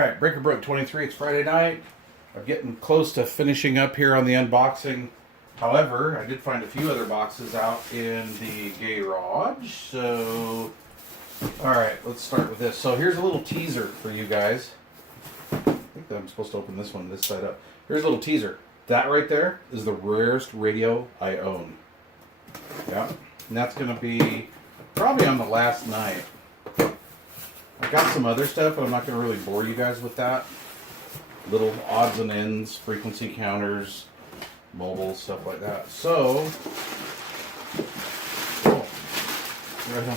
Alright, Breaker Brook 23, it's Friday night. I'm getting close to finishing up here on the unboxing. However, I did find a few other boxes out in the garage. So, alright, let's start with this. So here's a little teaser for you guys. I think that I'm supposed to open this one this side up. Here's a little teaser. That right there is the rarest radio I own. Yeah, and that's going to be probably on the last night. I got some other stuff, but I'm not going to really bore you guys with that. Little odds and ends, frequency counters, mobile, stuff like that. So, right on.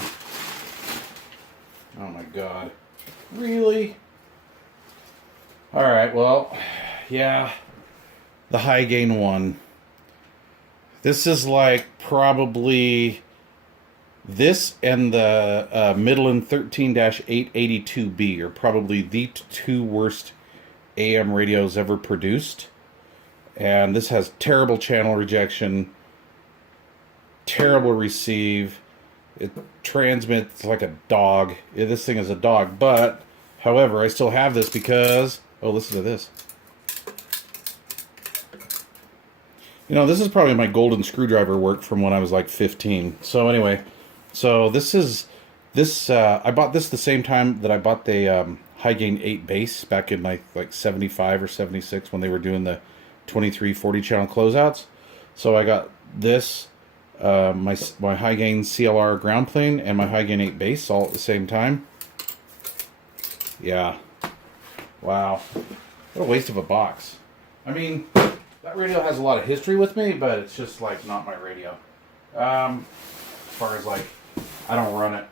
Oh my god. Really? Alright, well, yeah. The high gain one. This is like probably this and the Midland 13-882B are probably the two worst AM radios ever produced. And this has terrible channel rejection, terrible receive. It transmits like a dog. This thing is a dog. But, however, I still have this because, oh, listen to this. You know, this is probably my golden screwdriver work from when I was like 15. So anyway, so I bought this the same time that I bought the high gain 8 base back in like 75 or 76 when they were doing the 2340 channel closeouts. So I got this, my high gain CLR ground plane and my high gain 8 base all at the same time. Yeah. Wow. What a waste of a box. I mean, that radio has a lot of history with me, but it's just like not my radio. As far as like, I don't run it.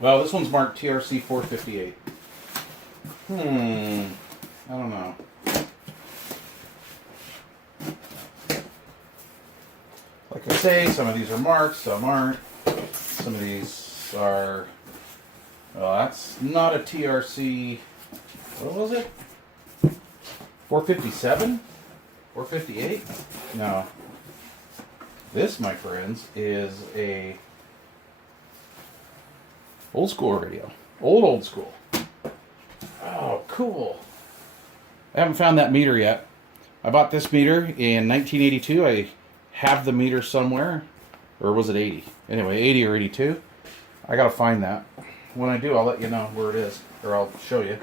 Well, this one's marked TRC 458. I don't know. Like I say, some of these are marked, some aren't. Some of these are, well, that's not a TRC, what was it? 457? 458? No. This, my friends, is a old school radio. Old school. Oh, cool. I haven't found that meter yet. I bought this meter in 1982. I have the meter somewhere. Or was it 80? Anyway, 80 or 82. I gotta find that. When I do, I'll let you know where it is. Or I'll show you.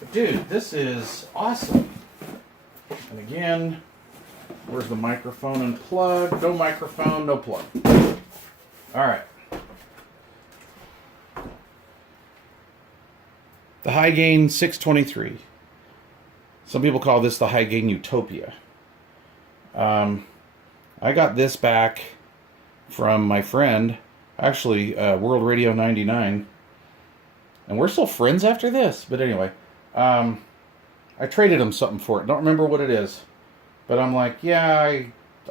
But dude, this is awesome. And again, where's the microphone and plug? No microphone, no plug. Alright. The high gain 623. Some people call this the high gain Utopia. I got this back from my friend, actually, World Radio 99. And we're still friends after this. But anyway, I traded him something for it. Don't remember what it is. But I'm like, yeah,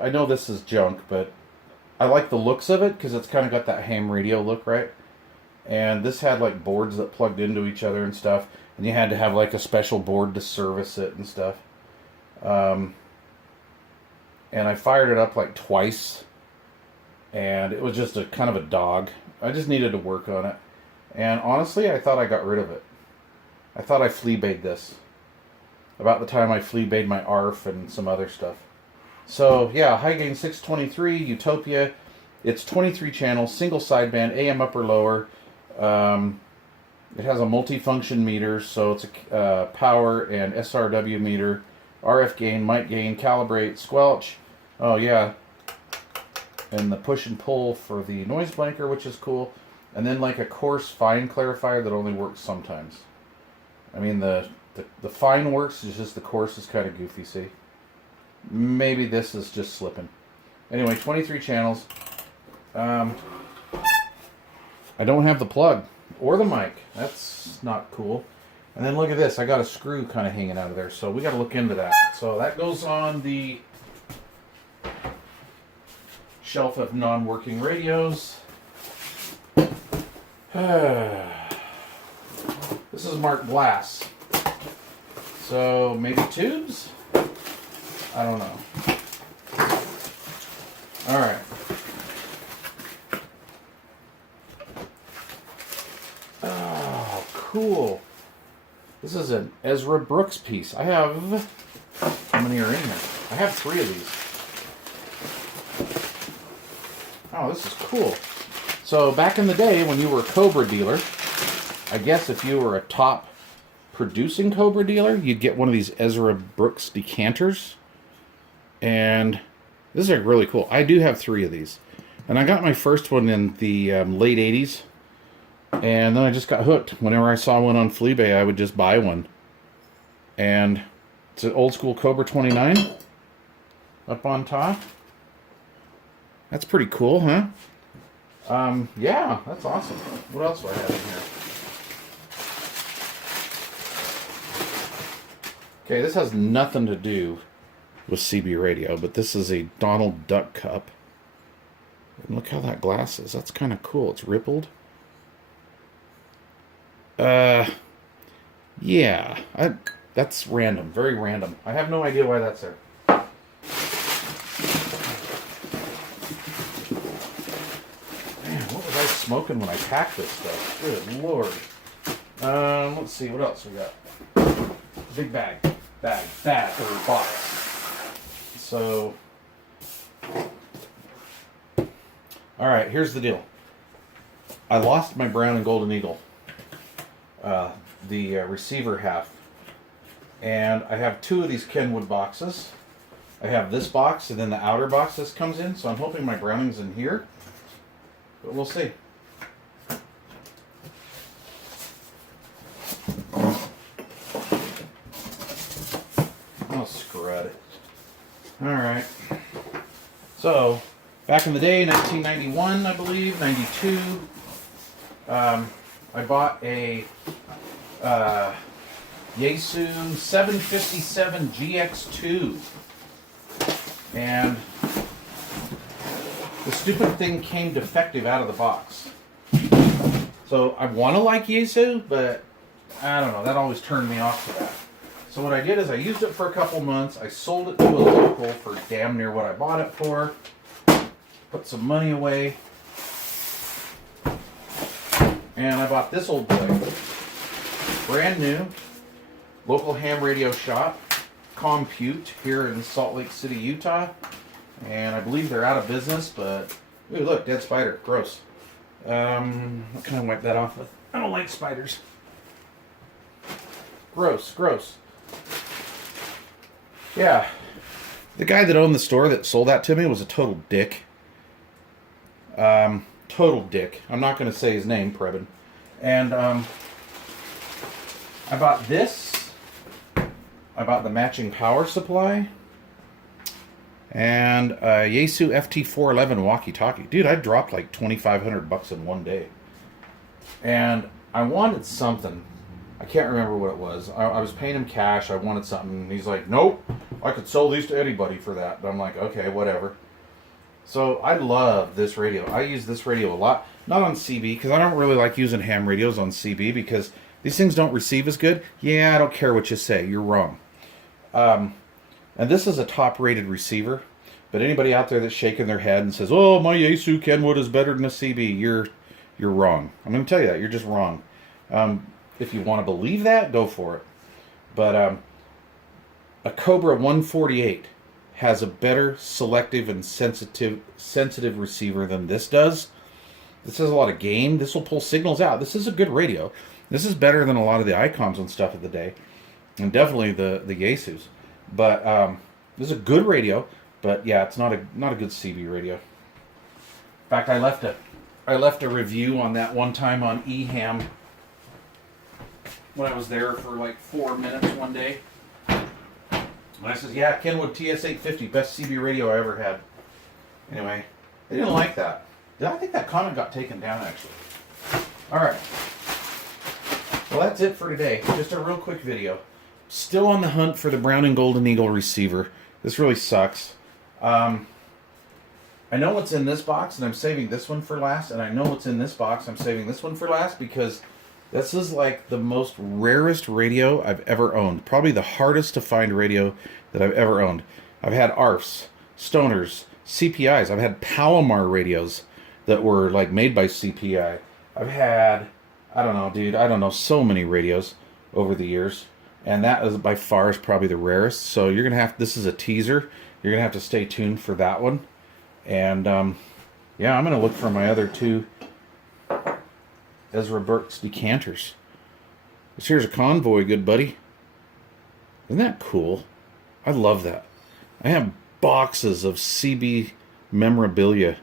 I know this is junk, but I like the looks of it because it's kind of got that ham radio look, right? And this had like boards that plugged into each other and stuff. And you had to have like a special board to service it and stuff. And I fired it up like twice. And it was just a kind of a dog. I just needed to work on it. And honestly, I thought I got rid of it. I thought I flea bayed this. About the time I flea bayed my ARF and some other stuff. So, yeah, high gain 623, Utopia. It's 23 channels, single sideband, AM upper lower. It has a multifunction meter, so it's a power and SRW meter. RF gain, mic gain, calibrate, squelch. Oh, yeah. And the push and pull for the noise blanker, which is cool. And then like a coarse fine clarifier that only works sometimes. I mean, the fine works, it's just the coarse is kind of goofy, see? Maybe this is just slipping. Anyway, 23 channels. I don't have the plug or the mic. That's not cool. And then look at this. I got a screw kind of hanging out of there, so we got to look into that. So that goes on the shelf of non-working radios. This is marked glass. So maybe tubes? I don't know. Alright. cool. This is an Ezra Brooks piece. I have... How many are in here? I have 3 of these. Oh, this is cool. So back in the day when you were a Cobra dealer, I guess if you were a top producing Cobra dealer, you'd get one of these Ezra Brooks decanters. And this is really cool. I do have 3 of these. And I got my first one in the late 80s. And then I just got hooked. Whenever I saw one on Fleabay, I would just buy one. And it's an old school Cobra 29 up on top. That's pretty cool, huh? Yeah, that's awesome. What else do I have in here? Okay, this has nothing to do with CB radio, but this is a Donald Duck cup. And look how that glass is. That's kind of cool. It's rippled. Yeah. That's random. Very random. I have no idea why that's there. Man, what was I smoking when I packed this stuff? Good Lord. Let's see. What else we got? Big bag. Or box. So... Alright, here's the deal. I lost my brown and golden eagle. The receiver half. And I have 2 of these Kenwood boxes. I have this box and then the outer box this comes in. So I'm hoping my browning's in here. But we'll see. Oh, scrud. Alright. So, back in the day, 1991, I believe, 92, I bought a Yaesu 757 GX2, and the stupid thing came defective out of the box. So I want to like Yaesu, but I don't know, that always turned me off to that. So what I did is I used it for a couple months, I sold it to a local for damn near what I bought it for, put some money away, and I bought this old boy. Brand new. Local ham radio shop. Compute here in Salt Lake City, Utah. And I believe they're out of business, but... Ooh, look, dead spider. Gross. What can I wipe that off with? I don't like spiders. Gross, gross. Yeah. The guy that owned the store that sold that to me was a total dick. Total dick. I'm not going to say his name, Prebin. And, I bought this. I bought the matching power supply. And a Yaesu FT411 walkie-talkie. Dude, I dropped like $2,500 in one day. And I wanted something. I can't remember what it was. I was paying him cash. I wanted something. And he's like, nope, I could sell these to anybody for that. And I'm like, okay, whatever. So I love this radio. I use this radio a lot. Not on CB, because I don't really like using ham radios on CB, because these things don't receive as good. Yeah, I don't care what you say. You're wrong. And this is a top-rated receiver. But anybody out there that's shaking their head and says, oh, my Yaesu Kenwood is better than a CB, you're wrong. I'm going to tell you that. You're just wrong. If you want to believe that, go for it. But a Cobra 148 has a better selective and sensitive receiver than this does. This has a lot of gain. This will pull signals out. This is a good radio. This is better than a lot of the Icons and stuff of the day. And definitely the Yaesus. But this is a good radio. But yeah, it's not a good CB radio. In fact, I left a review on that one time on eHam when I was there for like 4 minutes one day. And I said, yeah, Kenwood TS 850, best CB radio I ever had. Anyway, they didn't like that. I think that comment got taken down, actually. Alright. Well, that's it for today. Just a real quick video. Still on the hunt for the brown and golden eagle receiver. This really sucks. I know what's in this box, and I'm saving this one for last. And I know what's in this box, I'm saving this one for last, because this is like the most rarest radio I've ever owned. Probably the hardest to find radio that I've ever owned. I've had ARFs, Stoners, CPIs. I've had Palomar radios that were like made by CPI. I've had I don't know, dude. I don't know, so many radios over the years, and that is by far is probably the rarest. So you're gonna have, this is a teaser. You're gonna have to stay tuned for that one. And yeah, I'm gonna look for my other two Ezra Burks decanters. Here's a convoy, good buddy. Isn't that cool? I love that. I have boxes of CB memorabilia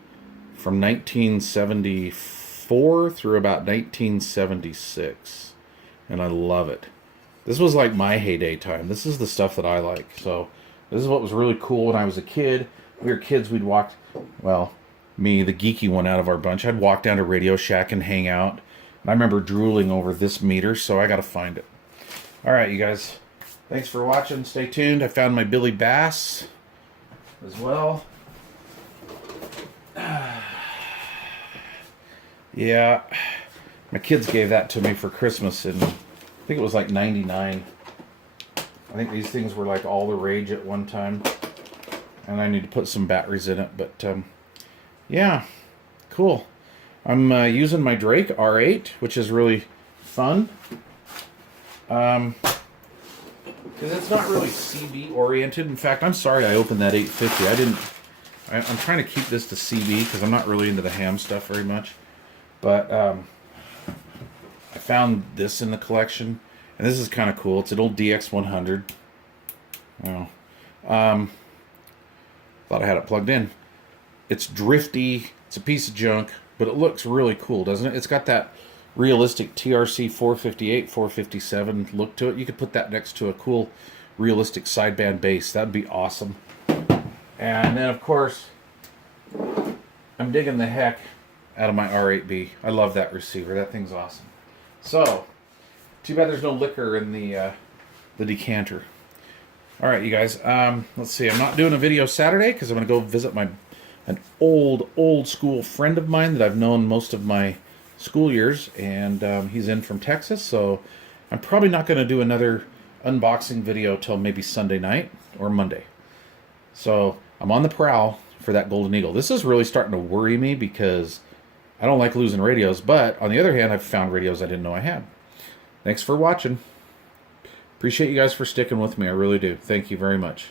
from 1974 through about 1976. And I love it. This was like my heyday time. This is the stuff that I like. So this is what was really cool when I was a kid. We were kids, we'd walk, well, me, the geeky one out of our bunch, I'd walk down to Radio Shack and hang out. And I remember drooling over this meter, so I gotta find it. Alright, you guys. Thanks for watching. Stay tuned. I found my Billy Bass as well. Yeah, my kids gave that to me for Christmas, and I think it was like '99. I think these things were like all the rage at one time, and I need to put some batteries in it. But yeah, cool. I'm using my Drake R8, which is really fun. Because it's not really CB oriented. In fact, I'm sorry I opened that 850. I'm trying to keep this to CB because I'm not really into the ham stuff very much. But I found this in the collection, and this is kind of cool. It's an old DX100. Oh, thought I had it plugged in. It's drifty. It's a piece of junk, but it looks really cool, doesn't it? It's got that realistic TRC 458, 457 look to it. You could put that next to a cool, realistic sideband bass. That'd be awesome. And then, of course, I'm digging the heck out of my R8B. I love that receiver. That thing's awesome. So, too bad there's no liquor in the decanter. All right, you guys. Let's see. I'm not doing a video Saturday because I'm going to go visit an old school friend of mine that I've known most of my school years, and he's in from Texas, so I'm probably not going to do another unboxing video till maybe Sunday night or Monday. So I'm on the prowl for that Golden Eagle. This is really starting to worry me because I don't like losing radios, but on the other hand, I've found radios I didn't know I had. Thanks for watching. Appreciate you guys for sticking with me. I really do. Thank you very much.